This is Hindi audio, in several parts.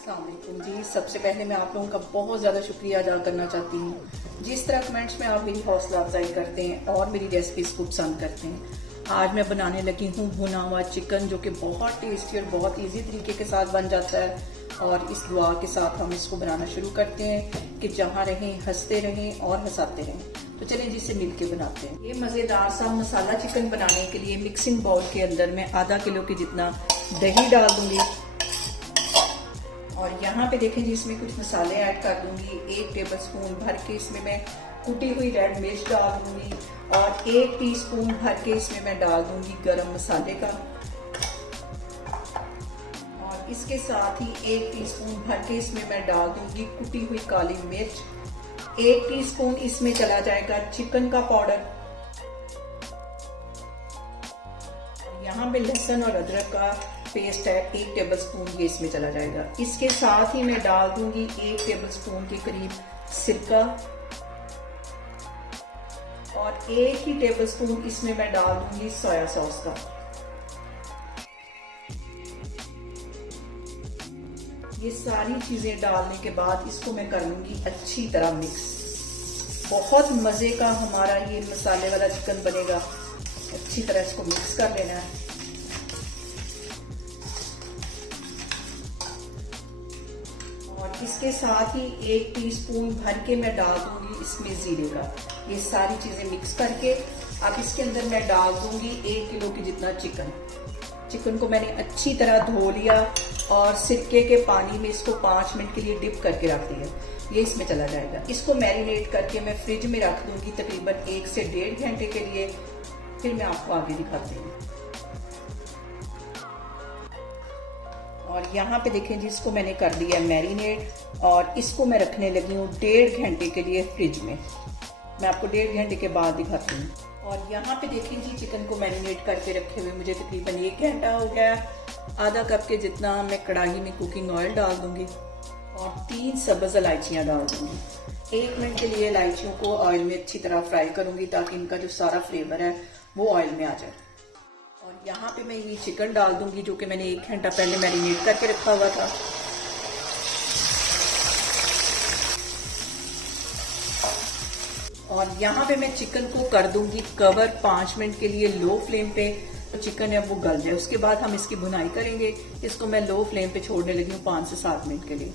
अस्सलाम वालेकुम जी। सबसे पहले मैं आप लोगों का बहुत ज़्यादा शुक्रिया अदा करना चाहती हूँ। जिस तरह कमेंट्स में आप मेरी हौसला अफजाई करते हैं और मेरी रेसिपीज़ को पसंद करते हैं। आज मैं बनाने लगी हूँ भुना हुआ चिकन, जो कि बहुत टेस्टी और बहुत इजी तरीके के साथ बन जाता है। और इस दुआ के साथ हम इसको बनाना शुरू करते हैं कि जहाँ रहें हंसते रहें और हंसाते रहें। तो चलें जिससे मिलके बनाते हैं। ये मज़ेदार सा मसाला चिकन बनाने के लिए मिक्सिंग बाउल के अंदर मैं आधा किलो के जितना दही डाल दूंगी। और यहाँ पे देखें जी, इसमें कुछ मसाले ऐड कर दूंगी। 1 टेबलस्पून भर के इसमें मैं कुटी हुई रेड मिर्च डाल दूंगी और 1 टीस्पून भर के इसमें मैं डाल दूंगी गरम मसाले का। और इसके साथ ही 1 टीस्पून भर के इसमें मैं डाल दूंगी कुटी हुई काली मिर्च। 1 टीस्पून इसमें चला जाएगा चिकन का पाउडर। यहाँ पे लहसुन और अदरक का पेस्ट है 1 टेबलस्पून, ये इसमें चला जाएगा। इसके साथ ही मैं डाल दूंगी 1 टेबलस्पून के करीब सिरका और 1 ही टेबलस्पून इसमें मैं डाल दूंगी सोया सॉस का। ये सारी चीजें डालने के बाद इसको मैं कर लूंगी अच्छी तरह मिक्स। बहुत मजे का हमारा ये मसाले वाला चिकन बनेगा। अच्छी तरह इसको मिक्स कर लेना है। और इसके साथ ही 1 टीस्पून भर के मैं डाल दूंगी इसमें जीरे का। ये सारी चीजें मिक्स करके अब इसके अंदर मैं डाल दूंगी 1 किलो की जितना चिकन। चिकन को मैंने अच्छी तरह धो लिया और सिरके के पानी में इसको 5 मिनट के लिए डिप करके रख दिया। ये इसमें चला जाएगा। इसको मैरिनेट करके मैं फ्रिज में रख दूंगी तकरीबन 1 से 1.5 घंटे के लिए। फिर मैं आपको आगे दिखाती हूँ। और यहाँ पे देखें जी, इसको मैंने कर दिया मैरिनेट और इसको मैं रखने लगी हूँ 1.5 घंटे के लिए फ्रिज में। मैं आपको 1.5 घंटे के बाद दिखाती हूँ। और यहाँ पे देखें जी, चिकन को मैरिनेट करके रखे हुए मुझे तकरीबन 1 घंटा हो गया। आधा कप के जितना मैं कढ़ाई में कुकिंग ऑयल डाल दूंगी और 3 सब्ज इलायचियाँ डाल दूंगी। 1 मिनट के लिए इलायचियों को ऑयल में अच्छी तरह फ्राई करूंगी ताकि इनका जो सारा फ्लेवर है वो ऑयल में आ जाए। और यहाँ पे मैं ये चिकन डाल दूंगी जो कि मैंने 1 घंटा पहले मैरिनेट करके रखा हुआ था। और यहाँ पे मैं चिकन को कर दूंगी कवर 5 मिनट के लिए लो फ्लेम पे, तो चिकन है वो गल जाए। उसके बाद हम इसकी भुनाई करेंगे। इसको मैं लो फ्लेम पे छोड़ने लगी हूँ 5 से 7 मिनट के लिए।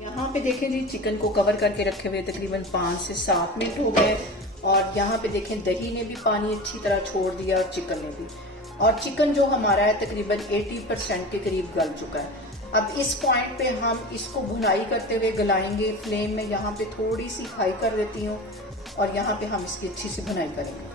यहाँ पे देखें जी, चिकन को कवर करके रखे हुए तकरीबन 5 से 7 मिनट हो गए। और यहाँ पे देखें दही ने भी पानी अच्छी तरह छोड़ दिया और चिकन ने भी। और चिकन जो हमारा है तकरीबन 80% के करीब गल चुका है। अब इस पॉइंट पे हम इसको भुनाई करते हुए गलाएंगे। फ्लेम में यहाँ पे थोड़ी सी हाई कर देती हूँ और यहाँ पे हम इसकी अच्छी सी भुनाई करेंगे।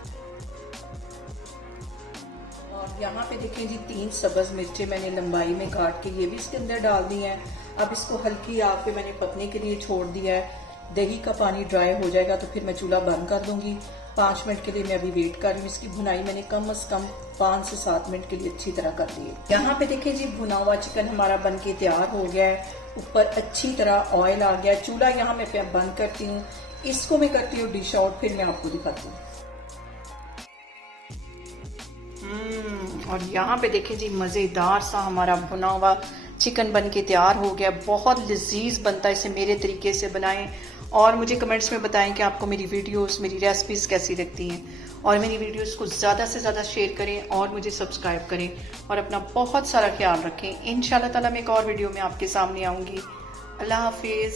और यहाँ पे देखें जी, 3 सब्ज मिर्चें मैंने लंबाई में काट के ये भी इसके अंदर डाल दी हैं। अब इसको हल्की आग पे मैंने पकने के लिए छोड़ दिया है। दही का पानी ड्राई हो जाएगा तो फिर मैं चूल्हा बंद कर दूंगी। 5 मिनट के लिए मैं अभी वेट कर रही हूँ। इसकी भुनाई मैंने कम से कम 5 से 7 मिनट के लिए अच्छी तरह कर दी है। यहाँ पे देखिए जी, भुना हुआ चिकन हमारा बनके तैयार हो गया है। ऊपर अच्छी तरह ऑयल आ गया। चूल्हा यहाँ मैं बंद करती हूँ। इसको मैं करती हूँ डिश आउट, फिर मैं आपको दिखाती हूँ। और यहाँ पे देखिए जी, मजेदार सा हमारा भुना हुआ चिकन बन के तैयार हो गया। बहुत लजीज बनता है, इसे मेरे तरीके से बनाएं और मुझे कमेंट्स में बताएं कि आपको मेरी वीडियोस, मेरी रेसिपीज कैसी लगती हैं। और मेरी वीडियोस को ज़्यादा से ज़्यादा शेयर करें और मुझे सब्सक्राइब करें और अपना बहुत सारा ख्याल रखें। इंशाल्लाह ताला मैं एक और वीडियो में आपके सामने आऊँगी। अल्लाह हाफिज़।